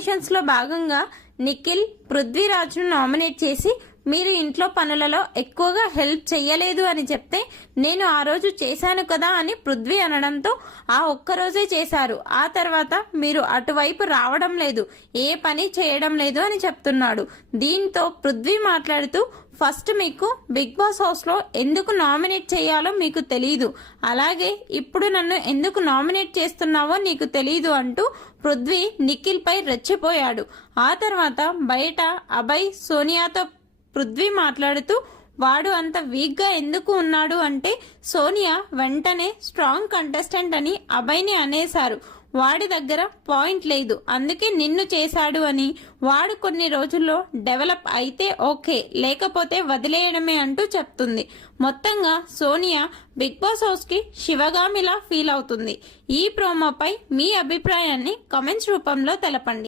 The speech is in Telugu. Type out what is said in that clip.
నామినేషన్స్ లో భాగంగా నిఖిల్ పృథ్వీరాజ్ను నామినేట్ చేసి మీరు ఇంట్లో పనులలో ఎక్కువగా హెల్ప్ చెయ్యలేదు అని చెప్తే నేను ఆ రోజు చేశాను కదా అని పృథ్వీ అనడంతో ఆ ఒక్కరోజే చేశారు, ఆ తర్వాత మీరు అటువైపు రావడం లేదు, ఏ పని చేయడం లేదు అని చెప్తున్నాడు. దీంతో పృథ్వీ మాట్లాడుతూ ఫస్ట్ మీకు బిగ్ బాస్ హౌస్ లో ఎందుకు నామినేట్ చేయాలో మీకు తెలీదు, అలాగే ఇప్పుడు నన్ను ఎందుకు నామినేట్ చేస్తున్నావో నీకు తెలీదు అంటూ పృథ్వీ నిఖిల్ పై రెచ్చిపోయాడు. ఆ తర్వాత బయట అభయ్ సోనియాతో పృథ్వీ మాట్లాడుతూ వాడు అంత వీక్ గా ఎందుకు ఉన్నాడు అంటే సోనియా వెంటనే స్ట్రాంగ్ కంటెస్టెంట్ అని అభయ్ని అనేశారు. వాడి దగ్గర పాయింట్ లేదు, అందుకే నిన్ను చేశాడు అని, వాడు కొన్ని రోజుల్లో డెవలప్ అయితే ఓకే, లేకపోతే వదిలేయడమే అంటూ చెప్తుంది. మొత్తంగా సోనియా బిగ్ బాస్ హౌస్ కి శివగామిలా ఫీల్ అవుతుంది. ఈ ప్రోమోపై మీ అభిప్రాయాన్ని కామెంట్స్ రూపంలో తెలపండి.